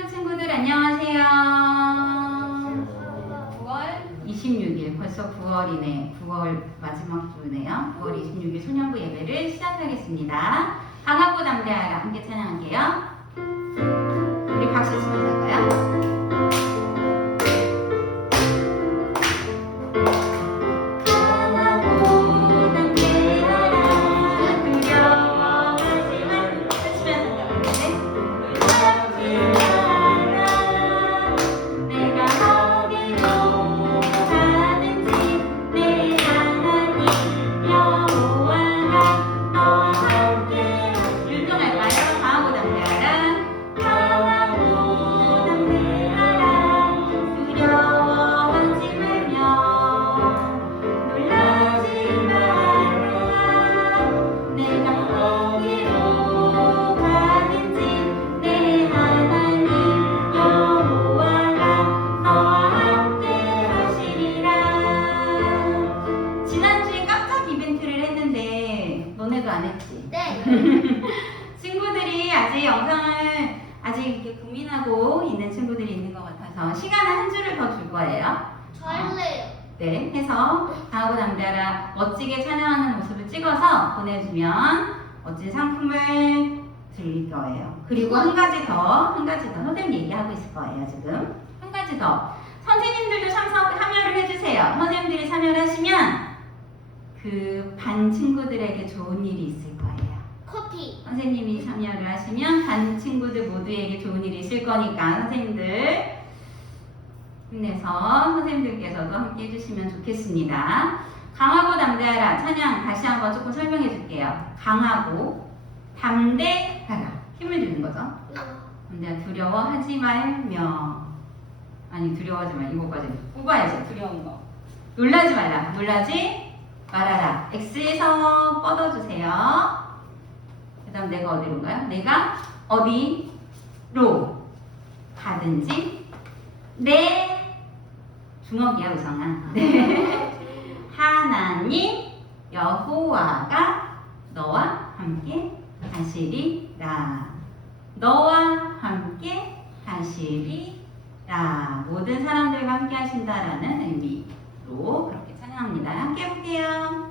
초등학교 친구들 안녕하세요. 9월 26일 벌써 9월이네. 9월 마지막 주네요. 9월 26일 소년부 예배를 시작하겠습니다. 강하고 담대하라 함께 찬양할게요. 우리 박수 치면서 할까요? 안 했지? 네. 친구들이 아직 영상을 아직 이렇게 고민하고 있는 친구들이 있는 것 같아서 시간을 한 주를 더 줄 거예요. 저 할래요. 네, 해서 강하고 담대하라 멋지게 찬양하는 모습을 찍어서 보내주면 멋진 상품을 드릴 거예요. 그리고 한 가지 더 선생님 얘기하고 있을 거예요. 지금 한 가지 더 선생님들도 참여를 해주세요. 선생님들이 참여를 하시면 그 반 친구들에게 좋은 일이 있을 거예요. 커피. 선생님이 참여를 하시면 반 친구들 모두에게 좋은 일이 있을 거니까 선생님들 힘내서 선생님들께서도 함께 해주시면 좋겠습니다. 강하고 담대하라 찬양 다시 한번 조금 설명해 줄게요. 강하고 담대하라 힘을 주는 거죠. 담대하 두려워하지 말며 아니 두려워하지 말 이거까지 뽑아야죠. 두려운 거 놀라지 말라 놀라지 말아라. X에서 뻗어주세요. 그 다음 내가 어디로인가요? 내가 어디로 가든지 내 주먹이야 우성아. 네. 하나님 여호와가 너와 함께 하시리라. 너와 함께 하시리라. 모든 사람들과 함께 하신다라는 의미로 그렇게 찬양합니다. 함께 해볼게요.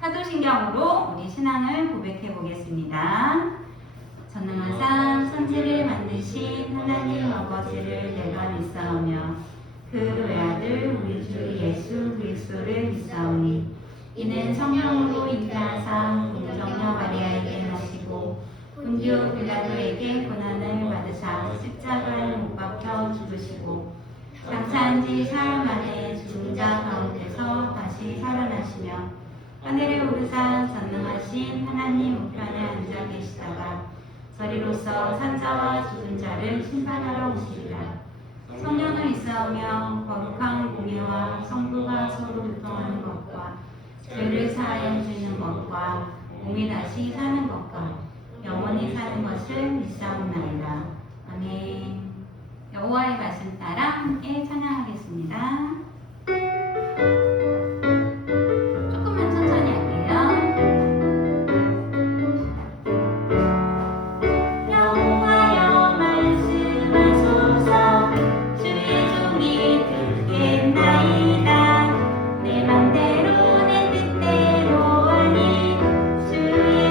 사도신경으로 우리 신앙을 고백해 보겠습니다. 전능하사 천지를 만드신 하나님 아버지를 내가 믿사오며 그 외아들 우리 주 예수 그리스도를 믿사오니 이는 성령으로 잉태하사 동정녀 마리아에게 나시고 본디오 빌라도에게 고난을 받으사 십자가에 못 박혀 죽으시고 장사한 지 사흘 만에 죽은 자 가운데서 다시 살아나시며 하늘에 오르사 전능하신 하나님 우편에 앉아 계시다가 저리로서 산자와 죽은 자를 심판하러 오시리라. 성령을 있사오며 거룩한 공예와 성부가 서로 교통하는 것과 죄를 사하여 주는 것과 몸이 다시 사는 것과 영원히 사는 것을 믿사옵나이다. 아멘. 여호와의 말씀 따라 함께 찬양하겠습니다. 내 맘대로 내 뜻대로 아니 주의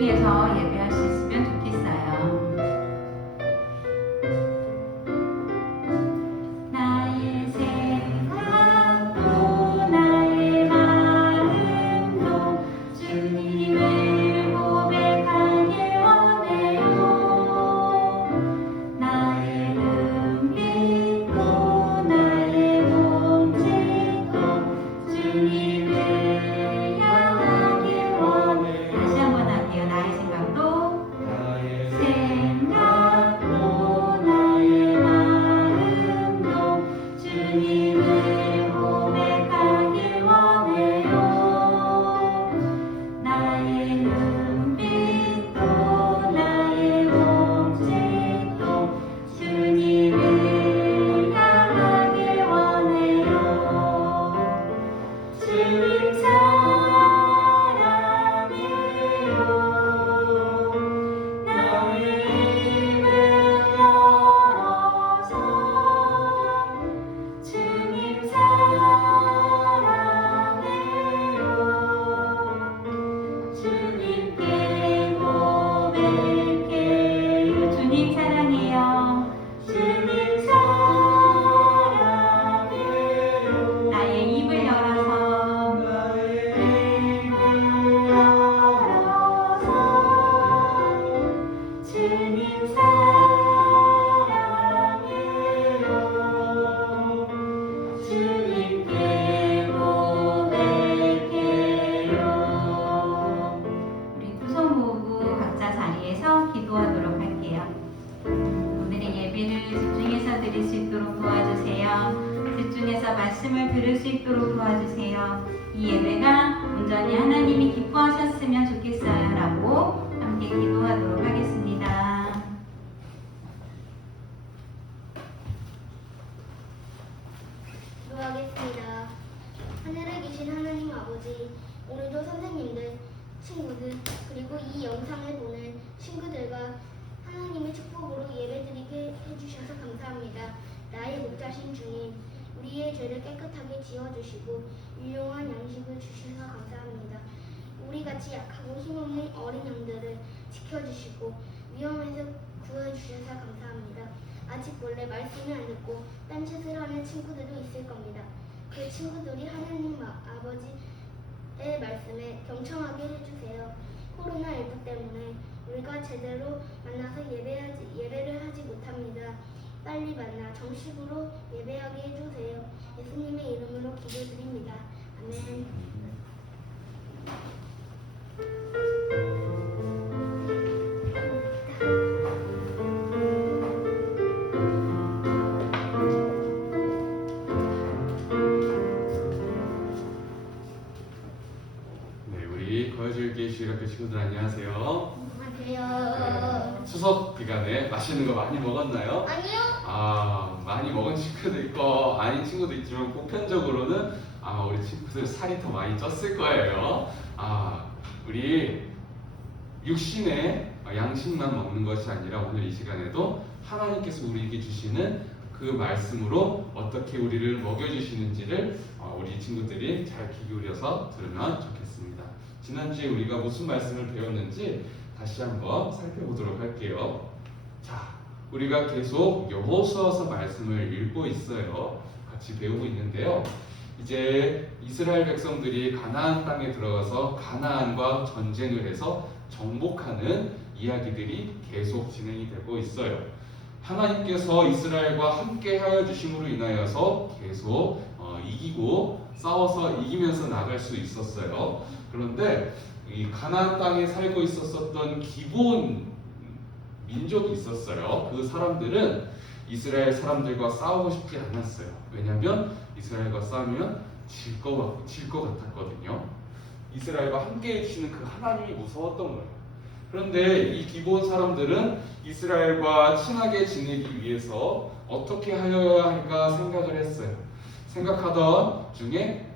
집중해서 예배할 수 있으면 좋겠어요. 나의 생각도 나의 마음도 주님을 고백하길 원해요. 나의 눈빛도 나의 몸짓도 주님을 향하길 원해요. 다시 한번 할게요. 나의 생각도 나의 마음도 주님을 고백하길 원해요. 나의 눈빛도 나의 몸짓도 주님을 향하길 원해요. 주님 사랑해요. 나의 입을 열어서 주님 사랑해요. 주님께 고백해요. 주님 사랑해요. 주님 사랑해요. 나의 입을 열어서 주님 사랑해요. 주님께 고백해요. 우리 두 손 모으고 각자 자리에서 기도하도록 할게요. 오늘의 예배를 집중해서 드릴 수 있도록 도와주세요. 집중해서 말씀을 들을 수 있도록 도와주세요. 이 예배가 온전히 하나님이 기뻐하셨으면 좋겠어요. 라고 함께 기도하도록 하겠습니다. 기도하겠습니다. 하늘에 계신 하나님 아버지, 오늘도 선생님들, 친구들, 그리고 이 영상을 보는 친구들과 하나님의 축복으로 예배드리게 해주셔서 감사합니다. 나의 목자신 주님, 우리의 죄를 깨끗하게 지워주시고 유용한 양식을 주셔서 감사합니다. 우리같이 약하고 힘없는 어린 양들을 지켜주시고 위험에서 구해주셔서 감사합니다. 아직 원래 말씀을 안 듣고 딴짓을 하는 친구들도 있을 겁니다. 그 친구들이 하나님 아버지의 말씀에 경청하게 해주세요. 코로나19 때문에 우리가 제대로 만나서 예배를 하지 못합니다. 빨리 만나 정식으로 예배하게 해주세요. 예수님의 이름으로 기도드립니다. 아멘. 네, 우리 거여줄기 주일학교 친구들 안녕하세요. 안녕하세요. 추석 기간에 맛있는 거 많이 먹었나요? 아니요. 많이 먹은 친구도 있고 아닌 친구도 있지만 보편적으로는 아마 우리 친구들 살이 더 많이 쪘을 거예요. 우리 육신의 양식만 먹는 것이 아니라 오늘 이 시간에도 하나님께서 우리에게 주시는 그 말씀으로 어떻게 우리를 먹여주시는지를 우리 친구들이 잘 귀 기울여서 들으면 좋겠습니다. 지난주에 우리가 무슨 말씀을 배웠는지 다시 한번 살펴보도록 할게요. 자, 우리가 계속 여호수아서 말씀을 읽고 있어요. 같이 배우고 있는데요. 이제 이스라엘 백성들이 가나안 땅에 들어가서 가나안과 전쟁을 해서 정복하는 이야기들이 계속 진행이 되고 있어요. 하나님께서 이스라엘과 함께 하여 주심으로 인하여서 계속 이기고 싸워서 이기면서 나갈 수 있었어요. 그런데 이 가나안 땅에 살고 있었던 기본 민족이 있었어요. 그 사람들은 이스라엘 사람들과 싸우고 싶지 않았어요. 왜냐하면 이스라엘과 싸우면 질 것 같았거든요. 이스라엘과 함께 해주시는 그 하나님이 무서웠던 거예요. 그런데 이 기본 사람들은 이스라엘과 친하게 지내기 위해서 어떻게 하여야 할까 생각을 했어요. 생각하던 중에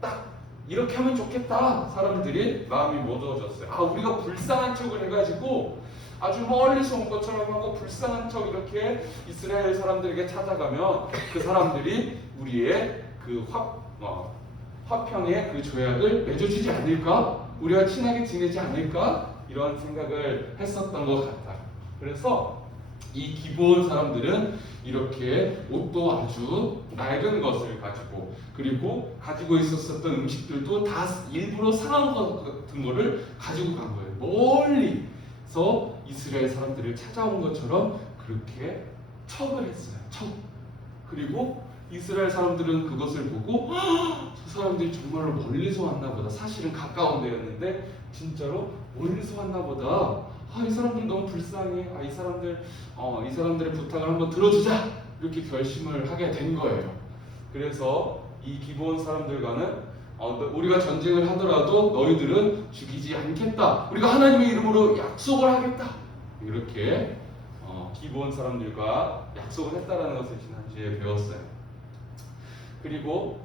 딱 이렇게 하면 좋겠다. 사람들이 마음이 모두어졌어요. 우리가 불쌍한 척을 해가지고 아주 멀리서 온 것처럼 하고 불쌍한 척 이렇게 이스라엘 사람들에게 찾아가면 그 사람들이 우리의 그 화평의 그 조약을 맺어주지 않을까? 우리와 친하게 지내지 않을까? 이런 생각을 했었던 것 같아요. 그래서 이 기브온 사람들은 이렇게 옷도 아주 낡은 것을 가지고, 그리고 가지고 있었던 음식들도 다 일부러 상한 것 같은 거를 가지고 간 거예요. 멀리서 이스라엘 사람들을 찾아온 것처럼 그렇게 척을 했어요. 척. 그리고 이스라엘 사람들은 그것을 보고 저 사람들이 정말로 멀리서 왔나 보다. 사실은 가까운 데였는데 진짜로 멀리서 왔나 보다. 이 사람들 너무 불쌍해. 이 사람들의 부탁을 한번 들어주자. 이렇게 결심을 하게 된 거예요. 그래서 이 기브온 사람들과는 우리가 전쟁을 하더라도 너희들은 죽이지 않겠다. 우리가 하나님의 이름으로 약속을 하겠다. 이렇게 기브온 사람들과 약속을 했다라는 것을 지난주에 배웠어요. 그리고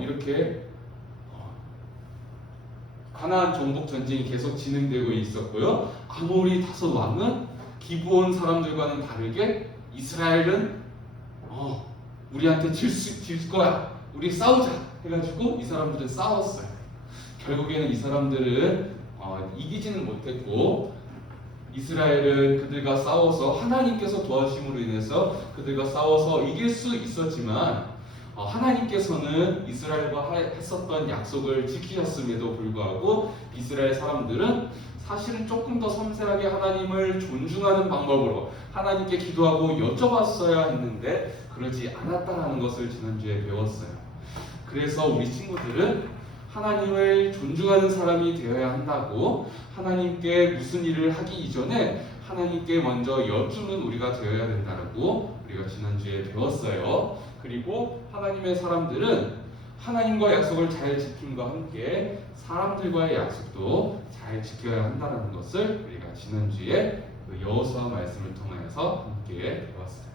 이렇게 가나안 정복 전쟁이 계속 진행되고 있었고요. 아모리 다섯 왕은 기브온 사람들과는 다르게 이스라엘은 우리한테 질 거야. 우리 싸우자 해가지고 이 사람들은 싸웠어요. 결국에는 이 사람들은 이기지는 못했고, 이스라엘은 그들과 싸워서 하나님께서 도와주심으로 인해서 그들과 싸워서 이길 수 있었지만, 하나님께서는 이스라엘과 했었던 약속을 지키셨음에도 불구하고 이스라엘 사람들은 사실은 조금 더 섬세하게 하나님을 존중하는 방법으로 하나님께 기도하고 여쭤봤어야 했는데 그러지 않았다는 것을 지난주에 배웠어요. 그래서 우리 친구들은 하나님을 존중하는 사람이 되어야 한다고, 하나님께 무슨 일을 하기 이전에 하나님께 먼저 여쭈는 우리가 되어야 된다고 우리가 지난주에 배웠어요. 그리고 하나님의 사람들은 하나님과 약속을 잘 지킴과 함께 사람들과의 약속도 잘 지켜야 한다는 것을 우리가 지난주에 여호수아 말씀을 통해서 함께 배웠어요.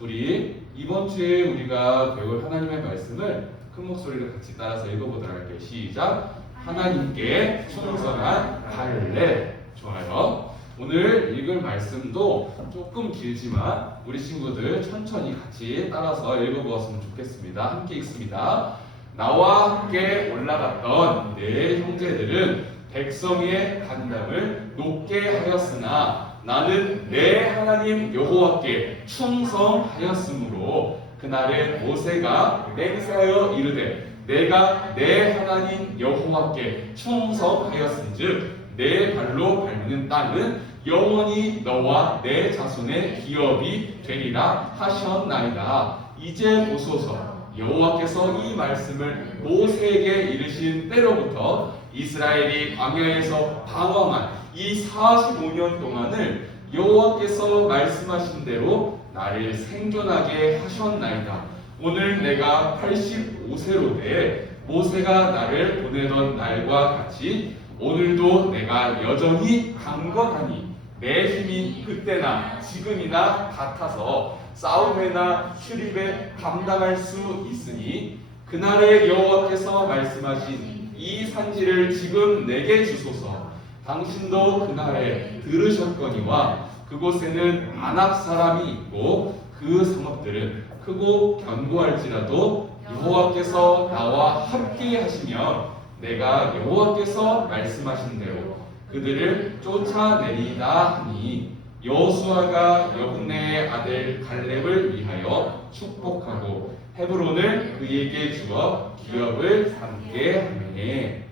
우리 이번 주에 우리가 배울 하나님의 말씀을 큰 목소리로 같이 따라서 읽어보도록 할게요. 시작. 하나님께 충성한 갈렙. 좋아요. 오늘 읽을 말씀도 조금 길지만 우리 친구들 천천히 같이 따라서 읽어보았으면 좋겠습니다. 함께 읽습니다. 나와 함께 올라갔던 내 형제들은 백성의 간담을 높게 하였으나 나는 내 하나님 여호와께 충성하였으므로 그날에 모세가 맹세하여 이르되 내가 내 하나님 여호와께 충성하였은즉 내 발로 밟는 땅은 영원히 너와 내 자손의 기업이 되리라 하셨나이다. 이제 보소서, 여호와께서 이 말씀을 모세에게 이르신 때로부터 이스라엘이 광야에서 방황한 이 45년 동안을 여호와께서 말씀하신 대로 나를 생존하게 하셨나이다. 오늘 내가 85세로 모세가 나를 보내던 날과 같이 오늘도 내가 여전히 강건하니 내 힘이 그때나 지금이나 같아서 싸움에나 출입에 감당할 수 있으니 그날의 여호와께서 말씀하신 이 산지를 지금 내게 주소서. 당신도 그날에 들으셨거니와 그곳에는 아낙 사람이 있고 그 성읍들은 크고 견고할지라도 여호와께서 나와 함께 하시며 내가 여호와께서 말씀하신 대로 그들을 쫓아내리다 하니 여호수아가 여분네의 아들 갈렙을 위하여 축복하고 헤브론을 그에게 주어 기업을 삼게 하매.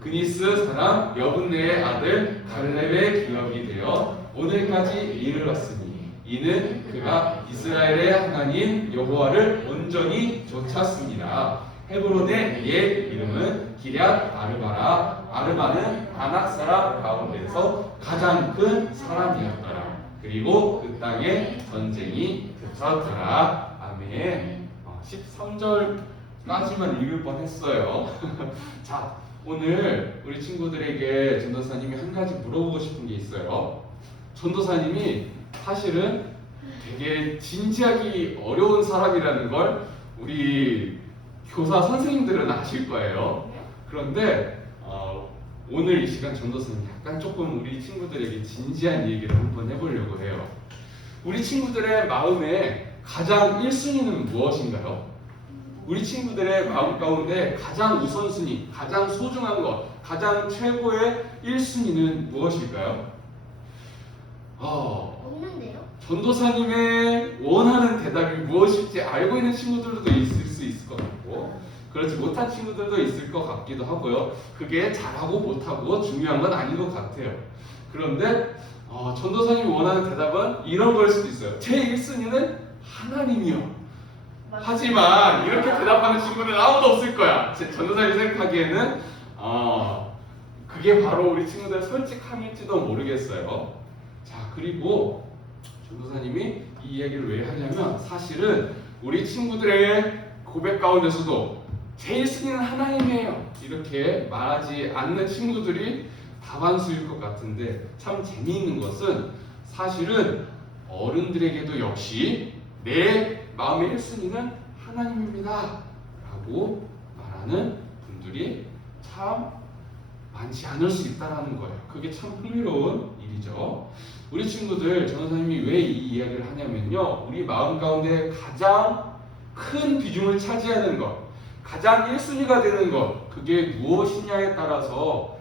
그니스 사람 여분네의 아들 갈렙의 기업이 되어 오늘까지 이르렀으니 이는 그가 이스라엘의 하나님 여호와를 온전히 쫓았습니다. 헤브론의 옛 이름은 기럇 아르바라. 아르바는 아낙 사람 가운데서 가장 큰 사람이었더라. 그리고 그 땅에 전쟁이 그쳤더라. 아멘. 13절까지만 읽을 뻔했어요. 자, 오늘 우리 친구들에게 전도사님이 한 가지 물어보고 싶은 게 있어요. 전도사님이 사실은 되게 진지하기 어려운 사람이라는 걸 우리 교사 선생님들은 아실 거예요. 그런데 오늘 이 시간 전도사님 약간 조금 우리 친구들에게 진지한 얘기를 한번 해보려고 해요. 우리 친구들의 마음에 가장 1순위는 무엇인가요? 우리 친구들의 마음 가운데 가장 우선순위, 가장 소중한 것, 가장 최고의 1순위는 무엇일까요? 없는데요? 전도사님의 원하는 대답이 무엇일지 알고 있는 친구들도 있을 수 있을 것 같고, 그렇지 못한 친구들도 있을 것 같기도 하고요. 그게 잘하고 못하고 중요한 건 아닌 것 같아요. 그런데 전도사님이 원하는 대답은 이런 거일 수도 있어요. 제 1순위는 하나님이요. 하지만 이렇게 대답하는 친구는 아무도 없을 거야. 제 전도사님이 생각하기에는 그게 바로 우리 친구들의 솔직함일지도 모르겠어요. 자, 그리고 전도사님이 이 이야기를 왜 하냐면 사실은 우리 친구들의 고백 가운데서도 제 1순위는 하나님이에요 이렇게 말하지 않는 친구들이 다반수일 것 같은데, 참 재미있는 것은 사실은 어른들에게도 역시 내 마음의 1순위는 하나님입니다 라고 말하는 분들이 참 많지 않을 수 있다는 거예요. 그게 참 흥미로운 일이죠. 우리 친구들, 전도사님이 왜 이 이야기를 하냐면요, 우리 마음 가운데 가장 큰 비중을 차지하는 것, 가장 1순위가 되는 것, 그게 무엇이냐에 따라서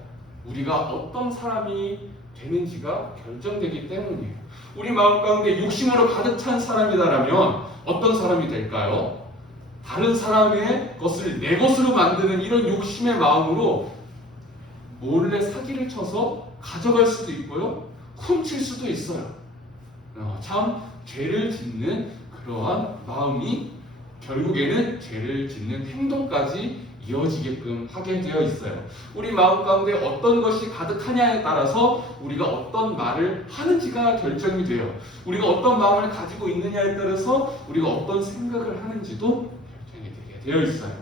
우리가 어떤 사람이 되는지가 결정되기 때문이에요. 우리 마음 가운데 욕심으로 가득 찬 사람이다라면 어떤 사람이 될까요? 다른 사람의 것을 내 것으로 만드는 이런 욕심의 마음으로 몰래 사기를 쳐서 가져갈 수도 있고요, 훔칠 수도 있어요. 참 죄를 짓는 그러한 마음이 결국에는 죄를 짓는 행동까지 이어지게끔 하게 되어 있어요. 우리 마음 가운데 어떤 것이 가득하냐에 따라서 우리가 어떤 말을 하는지가 결정이 돼요. 우리가 어떤 마음을 가지고 있느냐에 따라서 우리가 어떤 생각을 하는지도 결정이 되게 되어 있어요.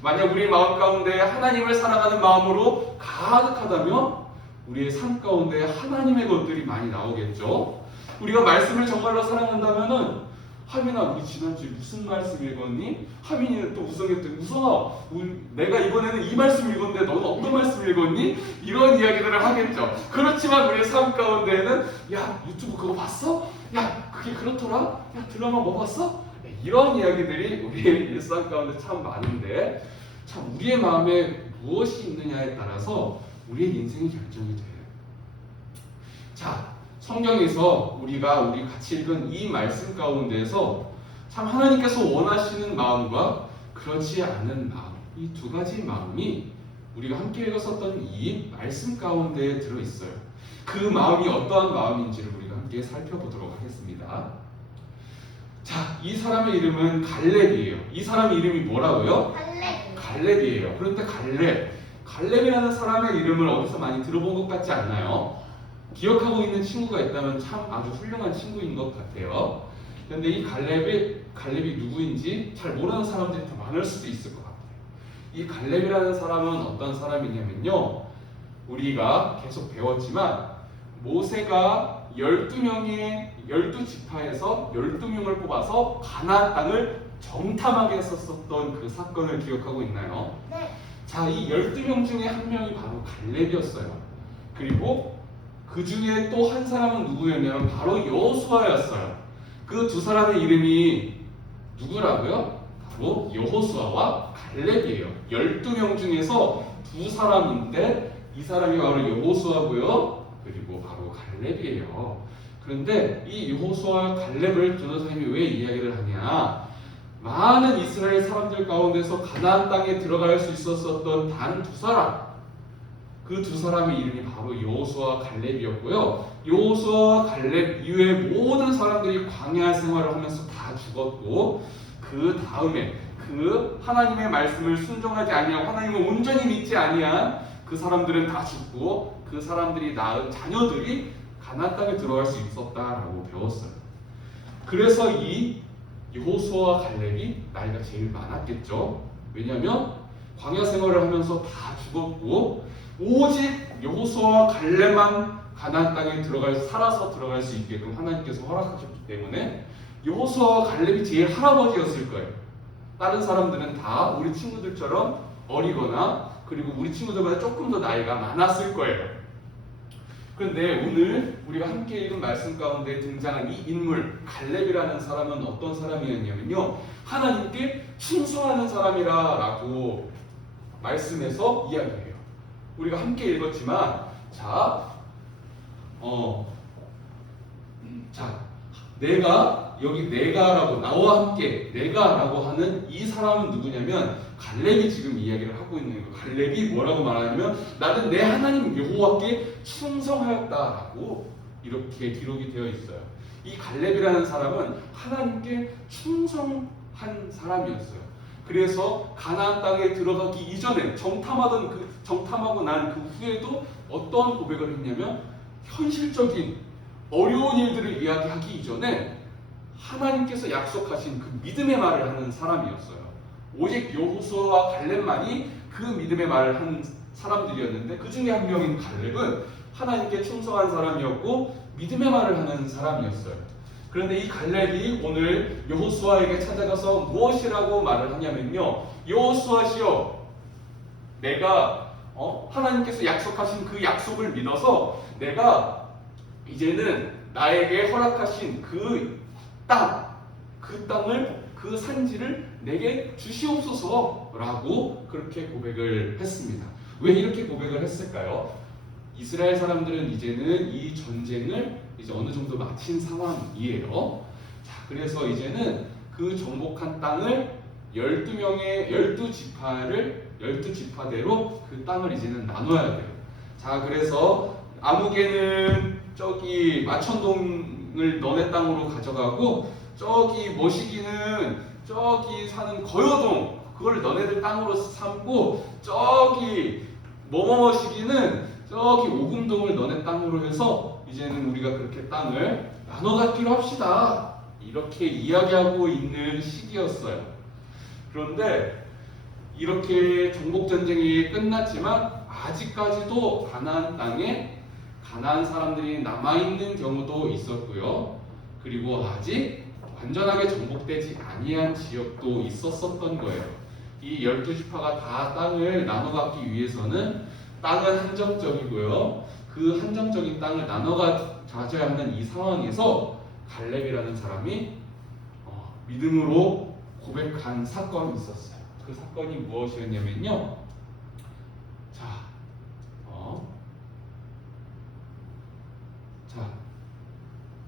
만약 우리 마음 가운데 하나님을 사랑하는 마음으로 가득하다면 우리의 삶 가운데 하나님의 것들이 많이 나오겠죠. 우리가 말씀을 정말로 사랑한다면은, 하민아, 우리 지난주에 무슨 말씀 읽었니? 하민이는 또 우성이한테, 우성아, 내가 이번에는 이 말씀 읽었는데 너는 어떤 말씀 읽었니? 이런 이야기들을 하겠죠. 그렇지만 우리의 삶 가운데에는, 야, 유튜브 그거 봤어? 야, 그게 그렇더라? 야, 드라마 뭐 봤어? 이런 이야기들이 우리의 일상 가운데 참 많은데, 참 우리의 마음에 무엇이 있느냐에 따라서 우리의 인생이 결정이 돼요. 자, 성경에서 우리 같이 읽은 이 말씀 가운데서 참 하나님께서 원하시는 마음과 그렇지 않은 마음, 이 두 가지 마음이 우리가 함께 읽었었던 이 말씀 가운데 들어있어요. 그 마음이 어떠한 마음인지를 우리가 함께 살펴보도록 하겠습니다. 자, 이 사람의 이름은 갈렙이에요. 이 사람의 이름이 뭐라고요? 갈렙이에요. 그런데 갈렙이라는 사람의 이름을 어디서 많이 들어본 것 같지 않나요? 기억하고 있는 친구가 있다면 참 아주 훌륭한 친구인 것 같아요. 그런데 이 갈렙이 누구인지 잘 모르는 사람들이 더 많을 수도 있을 것 같아요. 이 갈렙이라는 사람은 어떤 사람이냐면요, 우리가 계속 배웠지만 모세가 12지파에서 12명을 뽑아서 가나안 땅을 정탐하게 했었던 그 사건을 기억하고 있나요? 네. 자, 이 12명 중에 한 명이 바로 갈렙이었어요. 그리고 그 중에 또 한 사람은 누구였냐면 바로 여호수아였어요. 그 두 사람의 이름이 누구라고요? 바로 여호수아와 갈렙이에요. 12명 중에서 두 사람인데 이 사람이 바로 여호수아고요, 그리고 바로 갈렙이에요. 그런데 이 여호수아와 갈렙을 전도사님이 왜 이야기를 하냐, 많은 이스라엘 사람들 가운데서 가나안 땅에 들어갈 수 있었던 단 두 사람, 그 두 사람의 이름이 바로 여호수아와 갈렙이었고요. 여호수아와 갈렙 이후에 모든 사람들이 광야 생활을 하면서 다 죽었고, 그 다음에 그 하나님의 말씀을 순종하지 아니하고 하나님을 온전히 믿지 아니한 그 사람들은 다 죽고, 그 사람들이 낳은 자녀들이 가나안 땅에 들어갈 수 있었다라고 배웠어요. 그래서 이 여호수아와 갈렙이 나이가 제일 많았겠죠. 왜냐하면 광야 생활을 하면서 다 죽었고 오직 여호수아와 갈렙만 가나안 땅에 살아서 들어갈 수 있게끔 하나님께서 허락하셨기 때문에 여호수아와 갈렙이 제일 할아버지였을 거예요. 다른 사람들은 다 우리 친구들처럼 어리거나 그리고 우리 친구들보다 조금 더 나이가 많았을 거예요. 그런데 오늘 우리가 함께 읽은 말씀 가운데 등장한 이 인물 갈렙이라는 사람은 어떤 사람이었냐면요, 하나님께 충성하는 사람이라라고 말씀해서 이야기해요. 우리가 함께 읽었지만 자, 내가라고 나와 함께 내가라고 하는 이 사람은 누구냐면 갈렙이 지금 이야기를 하고 있는 거예요. 갈렙이 뭐라고 말하냐면 나는 내 하나님 여호와께 충성하였다라고 이렇게 기록이 되어 있어요. 이 갈렙이라는 사람은 하나님께 충성한 사람이었어요. 그래서 가나안 땅에 들어가기 이전에 정탐하고 난 그 후에도 어떤 고백을 했냐면 현실적인 어려운 일들을 이야기하기 이전에 하나님께서 약속하신 그 믿음의 말을 하는 사람이었어요. 오직 여호수아와 갈렙만이 그 믿음의 말을 하는 사람들이었는데 그 중에 한 명인 갈렙은 하나님께 충성한 사람이었고 믿음의 말을 하는 사람이었어요. 그런데 이 갈렙이 오늘 여호수아에게 찾아가서 무엇이라고 말을 하냐면요, 여호수아시여, 내가 하나님께서 약속하신 그 약속을 믿어서 내가 이제는 나에게 허락하신 그 땅을, 그 산지를 내게 주시옵소서라고 그렇게 고백을 했습니다. 왜 이렇게 고백을 했을까요? 이스라엘 사람들은 이제는 이 전쟁을 이제 어느 정도 마친 상황이에요. 자, 그래서 이제는 그 정복한 땅을 12지파대로 그 땅을 이제는 나눠야 돼요. 자, 그래서 아무개는 저기 마천동을 너네 땅으로 가져가고 저기 머시기는 저기 사는 거여동 그걸 너네들 땅으로 삼고 저기 뭐뭐머시기는 저기 오금동을 너네 땅으로 해서 이제는 우리가 그렇게 땅을 나눠 갖기로 합시다. 이렇게 이야기하고 있는 시기였어요. 그런데 이렇게 정복전쟁이 끝났지만 아직까지도 가나안 땅에 가나안 사람들이 남아있는 경우도 있었고요. 그리고 아직 완전하게 정복되지 아니한 지역도 있었었던 거예요. 이 12지파가 다 땅을 나눠 갖기 위해서는 땅은 한정적이고요. 그 한정적인 땅을 나눠 가져야 하는 이 상황에서 갈렙이라는 사람이 믿음으로 고백한 사건이 있었어요. 그 사건이 무엇이었냐면요.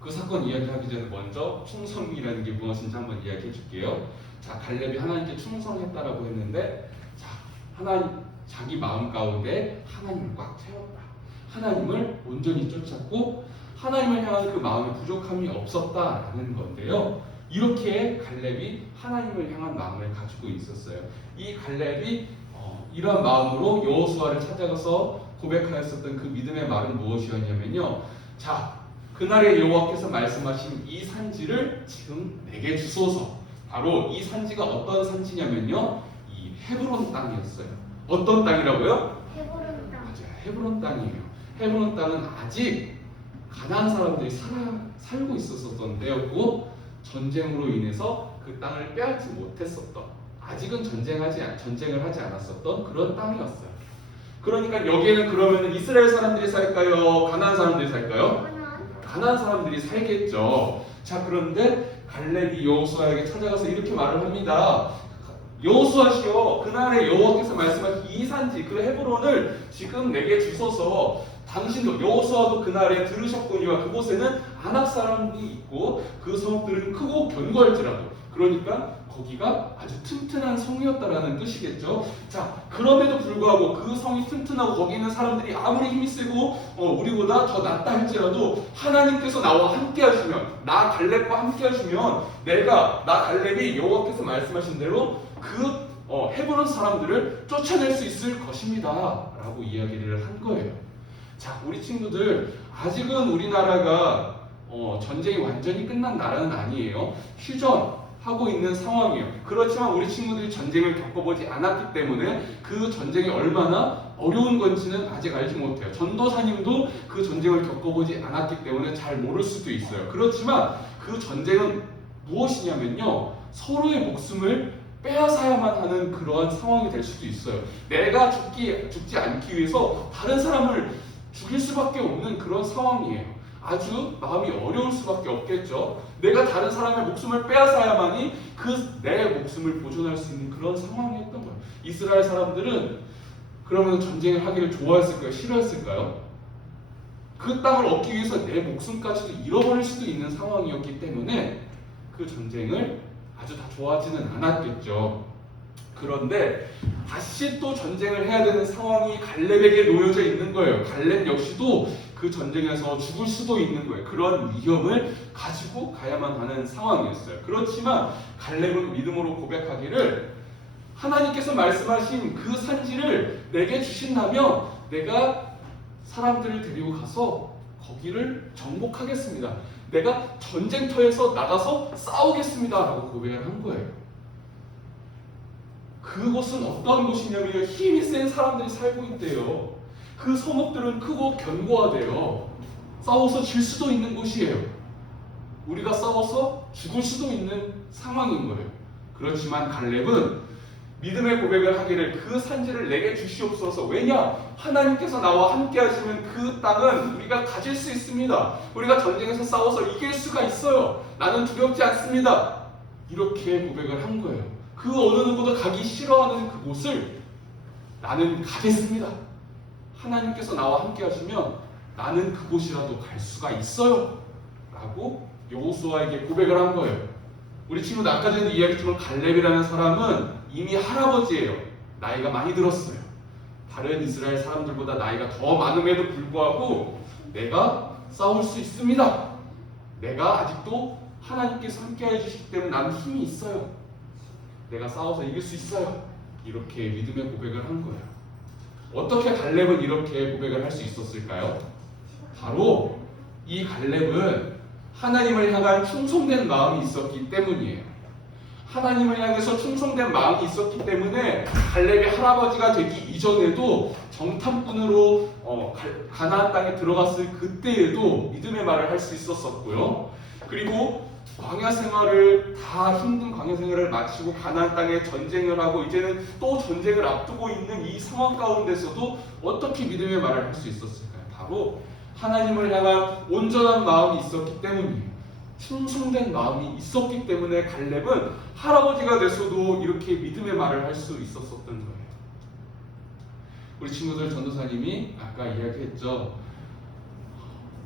그 사건 이야기하기 전에 먼저 충성이라는 게 무엇인지 한번 이야기해 줄게요. 자, 갈렙이 하나님께 충성했다라고 했는데, 자, 자기 마음 가운데 하나님을 꽉 채웠다. 하나님을 온전히 쫓았고 하나님을 향한 그 마음에 부족함이 없었다라는 건데요. 이렇게 갈렙이 하나님을 향한 마음을 가지고 있었어요. 이 갈렙이 이러한 마음으로 여호수아를 찾아가서 고백하였었던 그 믿음의 말은 무엇이었냐면요. 자, 그날의 여호와께서 말씀하신 이 산지를 지금 내게 주소서. 바로 이 산지가 어떤 산지냐면요, 이 헤브론 땅이었어요. 어떤 땅이라고요? 헤브론 땅. 맞아요, 헤브론 땅이에요. 헤브론 땅은 아직 가나안 사람들이 살고 있었던 때였고, 전쟁으로 인해서 그 땅을 빼앗지 못했었던, 아직은 전쟁을 하지 않았었던 그런 땅이었어요. 그러니까 여기에는 그러면 이스라엘 사람들이 살까요? 가나안 사람들이 살까요? 가나안 사람들이 살겠죠. 자, 그런데 갈렙이 여호수아에게 찾아가서 이렇게 말을 합니다. 여호수아시여, 그날에 여호와께서 말씀하신 이 산지, 그 헤브론을 지금 내게 주소서. 당신도, 여호수아도 그날에 들으셨거니와 그곳에는 아낙 사람이 있고 그 성읍들은 크고 견고할지라도, 그러니까 거기가 아주 튼튼한 성이었다라는 뜻이겠죠. 자, 그럼에도 불구하고 그 성이 튼튼하고 거기 있는 사람들이 아무리 힘이 세고 우리보다 더 낫다 할지라도 하나님께서 나와 함께 하시면, 나 갈렙과 함께 하시면 나 갈렙이 여호와께서 말씀하신 대로 그 헤브론 사람들을 쫓아낼 수 있을 것입니다 라고 이야기를 한 거예요. 자, 우리 친구들, 아직은 우리나라가 전쟁이 완전히 끝난 나라는 아니에요. 휴전하고 있는 상황이에요. 그렇지만 우리 친구들이 전쟁을 겪어보지 않았기 때문에 그 전쟁이 얼마나 어려운 건지는 아직 알지 못해요. 전도사님도 그 전쟁을 겪어보지 않았기 때문에 잘 모를 수도 있어요. 그렇지만 그 전쟁은 무엇이냐면요, 서로의 목숨을 빼앗아야만 하는 그러한 상황이 될 수도 있어요. 내가 죽지 않기 위해서 다른 사람을 죽일 수밖에 없는 그런 상황이에요. 아주 마음이 어려울 수밖에 없겠죠. 내가 다른 사람의 목숨을 빼앗아야만이 그 내 목숨을 보존할 수 있는 그런 상황이었던 거예요. 이스라엘 사람들은 그러면 전쟁을 하기를 좋아했을까요? 싫어했을까요? 그 땅을 얻기 위해서 내 목숨까지도 잃어버릴 수도 있는 상황이었기 때문에 그 전쟁을 아주 다 좋아하지는 않았겠죠. 그런데 다시 또 전쟁을 해야 되는 상황이 갈렙에게 놓여져 있는 거예요. 갈렙 역시도 그 전쟁에서 죽을 수도 있는 거예요. 그런 위험을 가지고 가야만 하는 상황이었어요. 그렇지만 갈렙은 믿음으로 고백하기를 하나님께서 말씀하신 그 산지를 내게 주신다면 내가 사람들을 데리고 가서 거기를 정복하겠습니다. 내가 전쟁터에서 나가서 싸우겠습니다. 라고 고백을 한 거예요. 그곳은 어떤 곳이냐면 힘이 센 사람들이 살고 있대요. 그 성읍들은 크고 견고하대요. 싸워서 질 수도 있는 곳이에요. 우리가 싸워서 죽을 수도 있는 상황인 거예요. 그렇지만 갈렙은 믿음의 고백을 하기를 그 산지를 내게 주시옵소서. 왜냐? 하나님께서 나와 함께 하시면 그 땅은 우리가 가질 수 있습니다. 우리가 전쟁에서 싸워서 이길 수가 있어요. 나는 두렵지 않습니다. 이렇게 고백을 한 거예요. 그 어느 누구도 가기 싫어하는 그곳을 나는 가겠습니다. 하나님께서 나와 함께 하시면 나는 그곳이라도 갈 수가 있어요. 라고 여호수아에게 고백을 한 거예요. 우리 친구들 아까 전에 이야기했지만 갈렙이라는 사람은 이미 할아버지예요. 나이가 많이 들었어요. 다른 이스라엘 사람들보다 나이가 더 많음에도 불구하고 내가 싸울 수 있습니다. 내가 아직도 하나님께서 함께 해주시기 때문에 나는 힘이 있어요. 내가 싸워서 이길 수 있어요. 이렇게 믿음의 고백을 한 거예요. 어떻게 갈렙은 이렇게 고백을 할 수 있었을까요? 바로 이 갈렙은 하나님을 향한 충성된 마음이 있었기 때문이에요. 하나님을 향해서 충성된 마음이 있었기 때문에 갈렙이 할아버지가 되기 이전에도 정탐꾼으로 가나안 땅에 들어갔을 그때에도 믿음의 말을 할 수 있었었고요. 그리고 광야 생활을 다 힘든 광야 생활을 마치고 가나안 땅에 전쟁을 하고 이제는 또 전쟁을 앞두고 있는 이 상황 가운데서도 어떻게 믿음의 말을 할 수 있었을까요? 바로 하나님을 향한 온전한 마음이 있었기 때문이에요. 충성된 마음이 있었기 때문에 갈렙은 할아버지가 돼서도 이렇게 믿음의 말을 할 수 있었었던 거예요. 우리 친구들 전도사님이 아까 이야기했죠.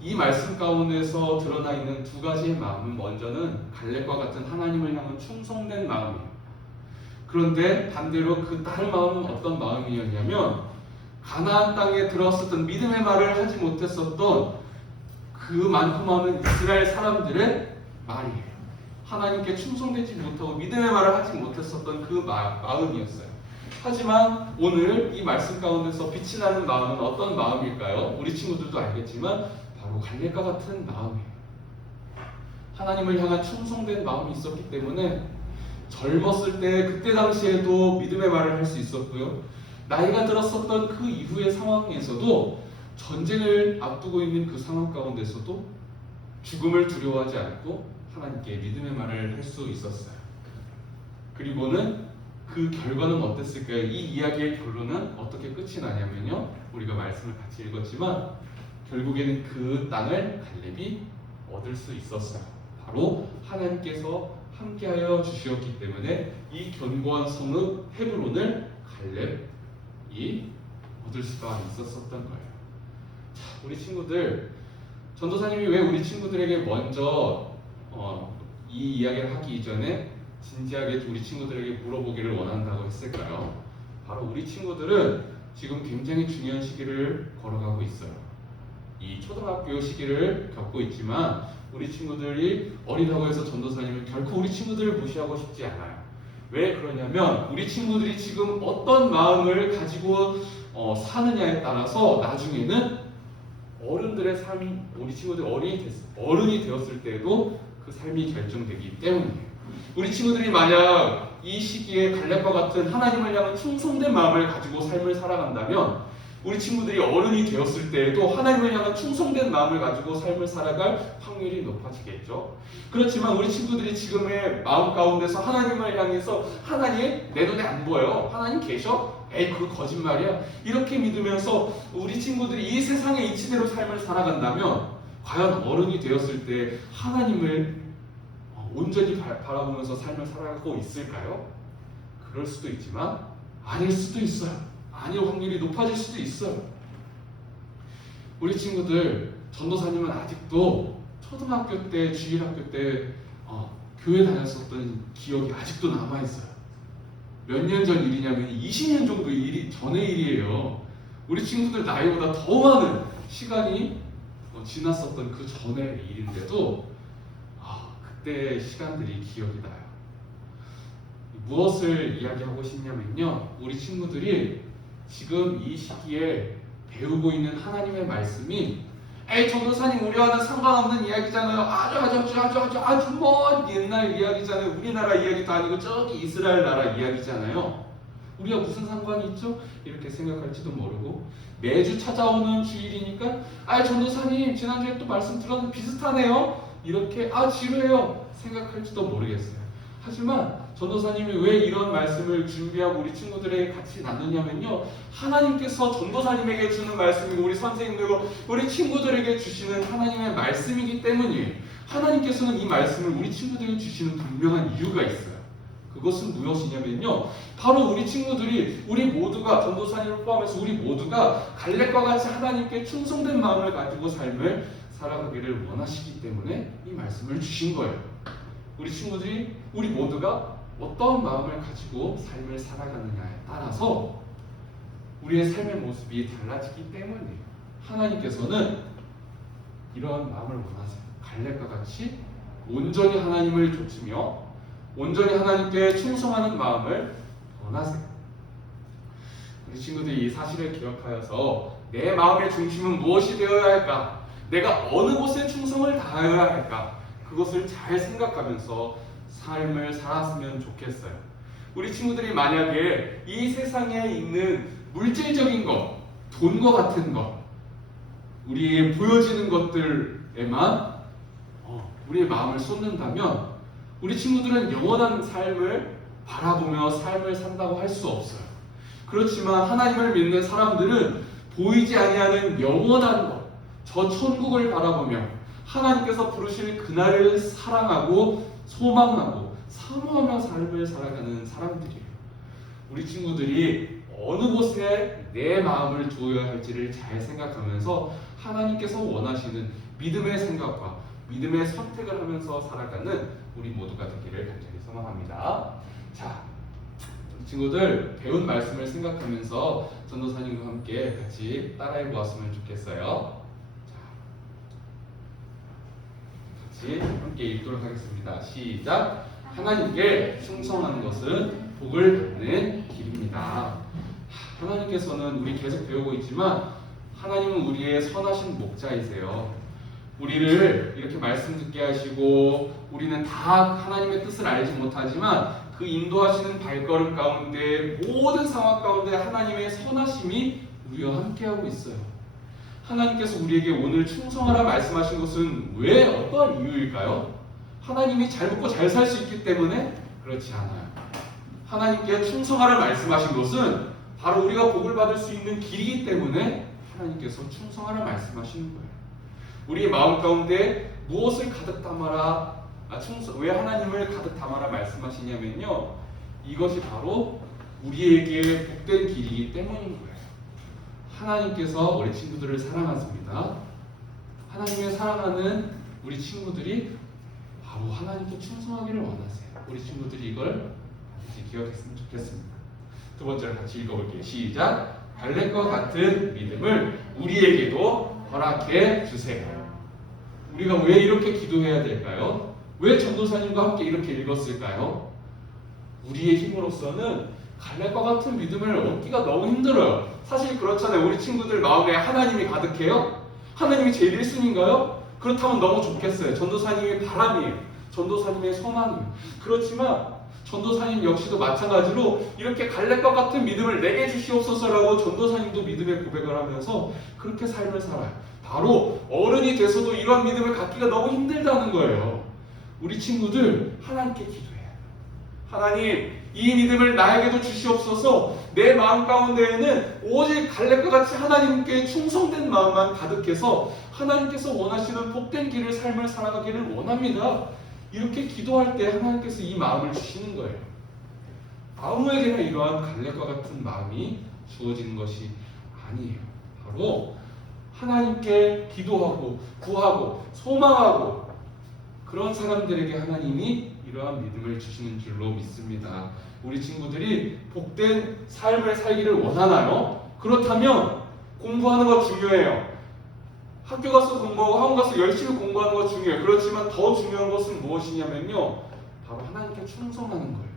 이 말씀 가운데서 드러나 있는 두 가지의 마음은 먼저는 갈렙과 같은 하나님을 향한 충성된 마음이에요. 그런데 반대로 그 다른 마음은 어떤 마음이었냐면 가나안 땅에 들어왔었던 믿음의 말을 하지 못했었던 그 많고 많은 이스라엘 사람들의 말이에요. 하나님께 충성되지 못하고 믿음의 말을 하지 못했었던 그 마음이었어요. 하지만 오늘 이 말씀 가운데서 빛이 나는 마음은 어떤 마음일까요? 우리 친구들도 알겠지만 바로 갈렙과 같은 마음이에요. 하나님을 향한 충성된 마음이 있었기 때문에 젊었을 때 그때 당시에도 믿음의 말을 할 수 있었고요. 나이가 들었었던 그 이후의 상황에서도 전쟁을 앞두고 있는 그 상황 가운데서도 죽음을 두려워하지 않고 하나님께 믿음의 말을 할 수 있었어요. 그리고는 그 결과는 어땠을까요? 이 이야기의 결론은 어떻게 끝이 나냐면요. 우리가 말씀을 같이 읽었지만 결국에는 그 땅을 갈렙이 얻을 수 있었어요. 바로 하나님께서 함께하여 주시었기 때문에 이 견고한 성읍 헤브론을 갈렙이 얻을 수가 있었었던 거예요. 자, 우리 친구들, 전도사님이 왜 우리 친구들에게 먼저 이 이야기를 하기 이전에 진지하게 우리 친구들에게 물어보기를 원한다고 했을까요? 바로 우리 친구들은 지금 굉장히 중요한 시기를 걸어가고 있어요. 이 초등학교 시기를 겪고 있지만 우리 친구들이 어리다고 해서 전도사님은 결코 우리 친구들을 무시하고 싶지 않아요. 왜 그러냐면 우리 친구들이 지금 어떤 마음을 가지고 사느냐에 따라서 나중에는 어른들의 삶이 우리 친구들이 어른이 되었을 때도 그 삶이 결정되기 때문이에요. 우리 친구들이 만약 이 시기에 갈렙과 같은 하나님을 향한 충성된 마음을 가지고 삶을 살아간다면 우리 친구들이 어른이 되었을 때에도 하나님을 향한 충성된 마음을 가지고 삶을 살아갈 확률이 높아지겠죠. 그렇지만 우리 친구들이 지금의 마음 가운데서 하나님을 향해서 하나님 내 눈에 안 보여. 하나님 계셔? 에이 그거 거짓말이야. 이렇게 믿으면서 우리 친구들이 이 세상의 이치대로 삶을 살아간다면 과연 어른이 되었을 때 하나님을 온전히 바라보면서 삶을 살아가고 있을까요? 그럴 수도 있지만 아닐 수도 있어요. 아닐 확률이 높아질 수도 있어요. 우리 친구들, 전도사님은 아직도 초등학교 때, 주일학교 때 교회 다녔었던 기억이 아직도 남아있어요. 몇 년 전 일이냐면 20년 정도 전의 일이에요. 우리 친구들 나이보다 더 많은 시간이 지났었던 그 전의 일인데도 그때 시간들이 기억이 나요. 무엇을 이야기하고 싶냐면요, 우리 친구들이 지금 이 시기에 배우고 있는 하나님의 말씀이 에이 전도사님 우리와는 상관없는 이야기잖아요. 아주 먼 옛날 이야기잖아요. 우리나라 이야기도 아니고 저기 이스라엘 나라 이야기잖아요. 우리가 무슨 상관이 있죠? 이렇게 생각할지도 모르고 매주 찾아오는 주일이니까 전도사님 지난주에 또 말씀 들었는데 비슷하네요. 이렇게 지루해요 생각할지도 모르겠어요. 하지만 전도사님이 왜 이런 말씀을 준비하고 우리 친구들에게 같이 나누냐면요, 하나님께서 전도사님에게 주는 말씀이고 우리 선생님들과 우리 친구들에게 주시는 하나님의 말씀이기 때문이에요. 하나님께서는 이 말씀을 우리 친구들에게 주시는 분명한 이유가 있어요. 그것은 무엇이냐면요, 바로 우리 친구들이, 우리 모두가, 전도사님을 포함해서 우리 모두가 갈렙과 같이 하나님께 충성된 마음을 가지고 삶을 살아가기를 원하시기 때문에 이 말씀을 주신 거예요. 우리 친구들이, 우리 모두가 어떤 마음을 가지고 삶을 살아가느냐에 따라서 우리의 삶의 모습이 달라지기 때문이에요. 하나님께서는 이러한 마음을 원하세요. 갈렙과 같이 온전히 하나님을 좇으며 온전히 하나님께 충성하는 마음을 원하세요. 우리 친구들이 이 사실을 기억하여서 내 마음의 중심은 무엇이 되어야 할까? 내가 어느 곳에 충성을 다하여야 할까? 그것을 잘 생각하면서 삶을 살았으면 좋겠어요. 우리 친구들이 만약에 이 세상에 있는 물질적인 것, 돈과 같은 것, 우리의 보여지는 것들에만 우리의 마음을 쏟는다면 우리 친구들은 영원한 삶을 바라보며 삶을 산다고 할 수 없어요. 그렇지만 하나님을 믿는 사람들은 보이지 아니하는 영원한 것, 저 천국을 바라보며 하나님께서 부르실 그날을 사랑하고 소망하고 사모하며 삶을 살아가는 사람들이에요. 우리 친구들이 어느 곳에 내 마음을 두어야 할지를 잘 생각하면서 하나님께서 원하시는 믿음의 생각과 믿음의 선택을 하면서 살아가는 우리 모두가 되기를 간절히 소망합니다. 자, 우리 친구들 배운 말씀을 생각하면서 전도사님과 함께 같이 따라해 보았으면 좋겠어요. 함께 읽도록 하겠습니다. 시작. 하나님께 충성하는 것은 복을 받는 길입니다. 하나님께서는 우리 계속 배우고 있지만 하나님은 우리의 선하신 목자이세요. 우리를 이렇게 말씀 듣게 하시고 우리는 다 하나님의 뜻을 알지 못하지만 그 인도하시는 발걸음 가운데 모든 상황 가운데 하나님의 선하심이 우리와 함께하고 있어요. 하나님께서 우리에게 오늘 충성하라 말씀하신 것은 왜 어떠한 이유일까요? 하나님이 잘 먹고 잘 살 수 있기 때문에? 그렇지 않아요. 하나님께 충성하라 말씀하신 것은 바로 우리가 복을 받을 수 있는 길이기 때문에 하나님께서 충성하라 말씀하시는 거예요. 우리의 마음 가운데 무엇을 가득 담아라, 왜 하나님을 가득 담아라 말씀하시냐면요, 이것이 바로 우리에게 복된 길이기 때문인 거예요. 하나님께서 우리 친구들을 사랑하십니다. 하나님의 사랑하는 우리 친구들이 바로 하나님께 충성하기를 원하세요. 우리 친구들이 이걸 반드시 기억했으면 좋겠습니다. 두 번째로 같이 읽어볼게요. 시작. 갈렙과 같은 믿음을 우리에게도 허락해 주세요. 우리가 왜 이렇게 기도해야 될까요? 왜 전도사님과 함께 이렇게 읽었을까요? 우리의 힘으로서는 갈렙과 같은 믿음을 얻기가 너무 힘들어요. 사실 그렇잖아요. 우리 친구들 마음에 하나님이 가득해요? 하나님이 제일 1순위인가요? 그렇다면 너무 좋겠어요. 전도사님의 바람이에요. 전도사님의 소망이에요. 그렇지만 전도사님 역시도 마찬가지로 이렇게 갈렙과 같은 믿음을 내게 주시옵소서라고 전도사님도 믿음의 고백을 하면서 그렇게 삶을 살아요. 바로 어른이 돼서도 이러한 믿음을 갖기가 너무 힘들다는 거예요. 우리 친구들 하나님께 기도해요. 하나님, 이 믿음을 나에게도 주시옵소서. 내 마음 가운데에는 오직 갈렙과 같이 하나님께 충성된 마음만 가득해서 하나님께서 원하시는 복된 길을 삶을 살아가기를 원합니다. 이렇게 기도할 때 하나님께서 이 마음을 주시는 거예요. 아무에게나 이러한 갈렙과 같은 마음이 주어지는 것이 아니에요. 바로 하나님께 기도하고 구하고 소망하고 그런 사람들에게 하나님이 이러한 믿음을 주시는 줄로 믿습니다. 우리 친구들이 복된 삶을 살기를 원하나요? 그렇다면 공부하는 거 중요해요. 학교 가서 공부하고 학원 가서 열심히 공부하는 거 중요해요. 그렇지만 더 중요한 것은 무엇이냐면요, 바로 하나님께 충성하는 거예요.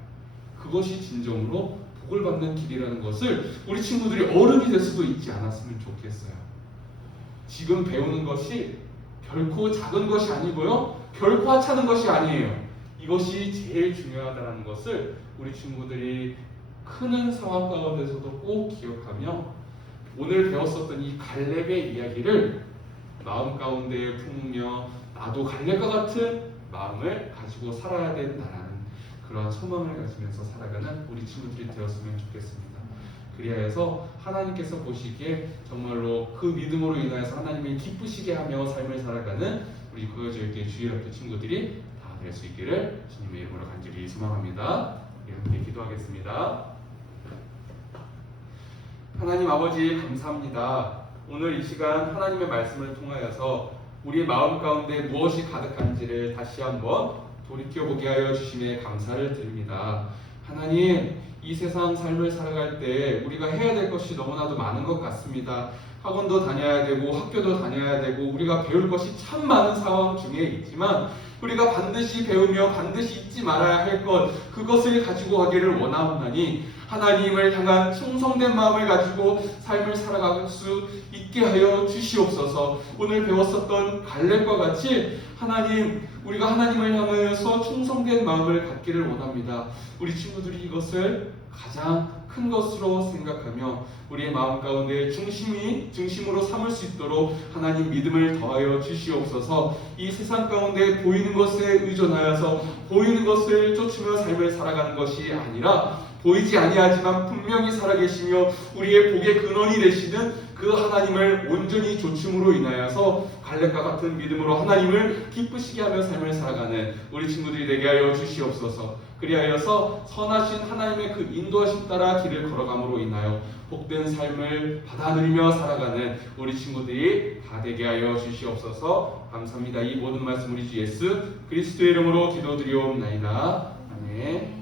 그것이 진정으로 복을 받는 길이라는 것을 우리 친구들이 어른이 돼서도 잊지 않았으면 좋겠어요. 지금 배우는 것이 결코 작은 것이 아니고요, 결코 하찮은 것이 아니에요. 이것이 제일 중요하다는 것을 우리 친구들이 크는 상황 가운데서도 꼭 기억하며 오늘 배웠었던 이 갈렙의 이야기를 마음 가운데에 품으며 나도 갈렙과 같은 마음을 가지고 살아야 된다라는 그러한 소망을 가지면서 살아가는 우리 친구들이 되었으면 좋겠습니다. 그리하여서 하나님께서 보시기에 정말로 그 믿음으로 인하여서 하나님을 기쁘시게 하며 삶을 살아가는 우리 고여저에게 주일학교 친구들이 다 될 수 있기를 주님의 이름으로 간절히 소망합니다. 함께 기도하겠습니다. 하나님 아버지 감사합니다. 오늘 이 시간 하나님의 말씀을 통하여서 우리의 마음 가운데 무엇이 가득한지를 다시 한번 돌이켜보게 하여 주심에 감사를 드립니다. 하나님, 이 세상 삶을 살아갈 때 우리가 해야 될 것이 너무나도 많은 것 같습니다. 학원도 다녀야 되고 학교도 다녀야 되고 우리가 배울 것이 참 많은 상황 중에 있지만 우리가 반드시 배우며 반드시 잊지 말아야 할 것, 그것을 가지고 가기를 원하오나니 하나님을 향한 충성된 마음을 가지고 삶을 살아갈 수 있게 하여 주시옵소서. 오늘 배웠었던 갈렙과 같이 하나님, 우리가 하나님을 향하여서 충성된 마음을 갖기를 원합니다. 우리 친구들이 이것을 가장 큰 것으로 생각하며 우리의 마음 가운데 중심으로 삼을 수 있도록 하나님 믿음을 더하여 주시옵소서. 이 세상 가운데 보이는 것에 의존하여서 보이는 것을 쫓으며 삶을 살아가는 것이 아니라 보이지 아니하지만 분명히 살아계시며 우리의 복의 근원이 되시는 그 하나님을 온전히 조춤으로 인하여서 갈렙과 같은 믿음으로 하나님을 기쁘시게 하며 삶을 살아가는 우리 친구들이 되게 하여 주시옵소서. 그리하여서 선하신 하나님의 그 인도하심 따라 길을 걸어감으로 인하여 복된 삶을 받아 누리며 살아가는 우리 친구들이 다 되게 하여 주시옵소서. 감사합니다. 이 모든 말씀 우리 주 예수 그리스도의 이름으로 기도드리옵나이다. 아멘.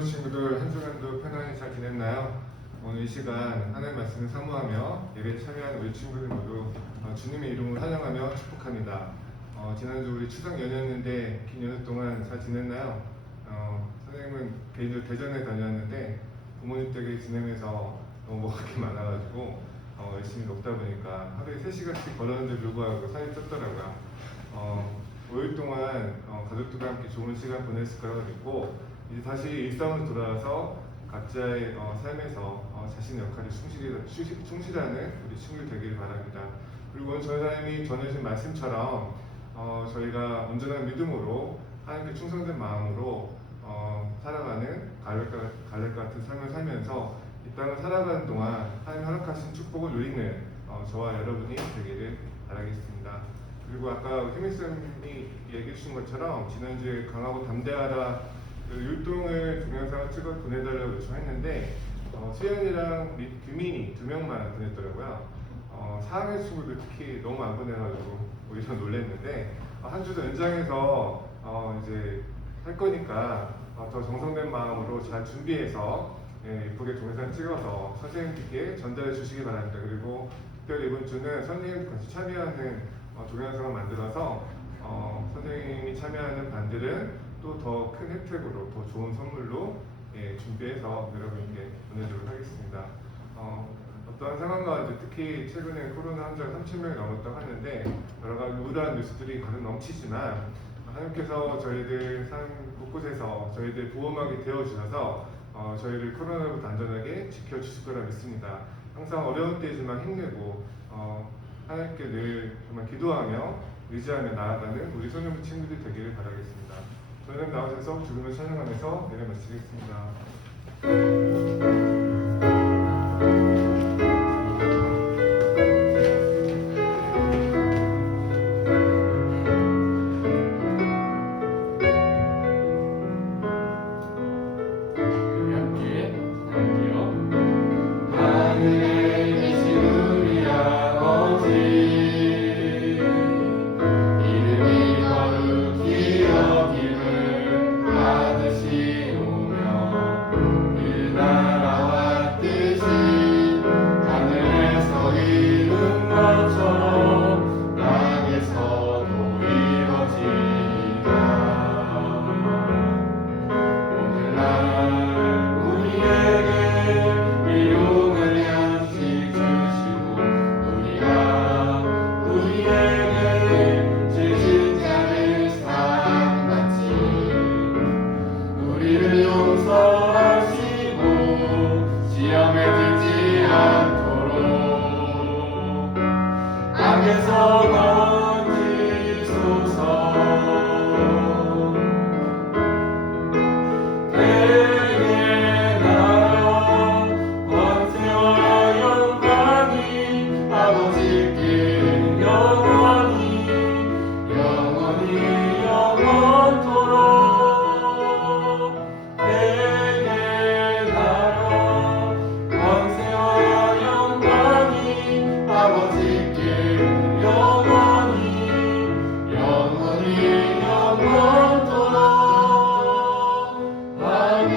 친구들 한 주간도 편안히 잘 지냈나요? 오늘 이 시간 하나님의 말씀을 사모하며 예배에 참여하는 우리 친구들 모두 주님의 이름으로 찬양하며 축복합니다. 지난주 우리 추석 연휴였는데 긴 연휴 동안 잘 지냈나요? 선생님은 개인적으로 대전에 다녔는데 부모님 댁에 지내면서 너무 먹을 게 많아가지고 열심히 먹다 보니까 하루에 3시간씩 걸었는데 불구하고 살이 쪘더라고요. 5일 동안 가족들과 함께 좋은 시간 보냈을 거라고 믿고 이제 다시 일상으로 돌아와서 각자의 삶에서 자신의 역할에 충실하는 우리 친구들 되기를 바랍니다. 그리고 오늘 전사님이 전해주신 말씀처럼 저희가 온전한 믿음으로 하나님께 충성된 마음으로 살아가는 갈렙 같은 삶을 살면서 이 땅을 살아가는 동안 하나님 허락하신 축복을 누리는 저와 여러분이 되기를 바라겠습니다. 그리고 아까 희미쌤이 얘기해 주신 것처럼 지난주에 강하고 담대하라 율동을 동영상을 찍어 보내달라고 요청했는데 수연이랑 규민이 2명만 보냈더라고요. 4학년 친구들 특히 너무 안 보내가지고 오히려 놀랐는데 한 주 더 연장해서 이제 할 거니까 더 정성된 마음으로 잘 준비해서 예쁘게 동영상 찍어서 선생님께 전달해 주시기 바랍니다. 그리고 특별히 이번 주는 선생님과 같이 참여하는 동영상을 만들어서 선생님이 참여하는 반들은 또 더 큰 혜택으로 더 좋은 선물로 준비해서 여러분께 보내도록 하겠습니다. 어떠한 상황 가운데 특히 최근에 코로나 환자가 3,000명이 넘었다고 하는데 여러 가지 우울한 뉴스들이 가득 넘치지만 하나님께서 저희들 삶 곳곳에서 저희들 보호막이 되어주셔서 저희를 코로나로부터 안전하게 지켜주실 거라 믿습니다. 항상 어려운 때지만 힘내고 하나님께 늘 정말 기도하며 의지하며 나아가는 우리 소년부 친구들 되기를 바라겠습니다. 저희는 나오셔서 죽음을 찬양하면서 내려 마치겠습니다. 우리 함께 찬양할게요. 하늘에 계신 우리 아버지, 이름이 거룩히 여김을 받으시오며 그 나라와 뜻이 하늘에서 이룬 것처럼 땅에서도 이루어지리라. 오늘날 우리에게 일용할 양식 주시고 우리가 우리에게 지신 자를 사랑같이 우리를 용서하시고 시험에 들지 않도록 악에서 건지소서. 대개 나라 권세와 영광이 아버지께 영원히 영원히 영원토록. 대개 나라 권세와 영광이 아버지께 영원히 영원히 영원토록. 아멘.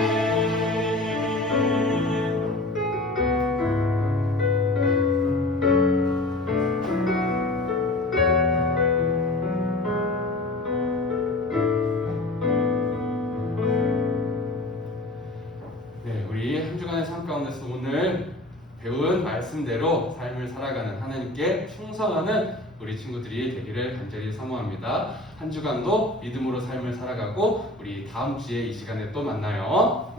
네, 우리 한 주간의 삶 가운데서 오늘 배운 말씀대로 삶을 살아가는 하나님께 충성하는 우리 친구들이 되기를 간절히 사모합니다. 한 주간도 믿음으로 삶을 살아가고 우리 다음 주에 이 시간에 또 만나요.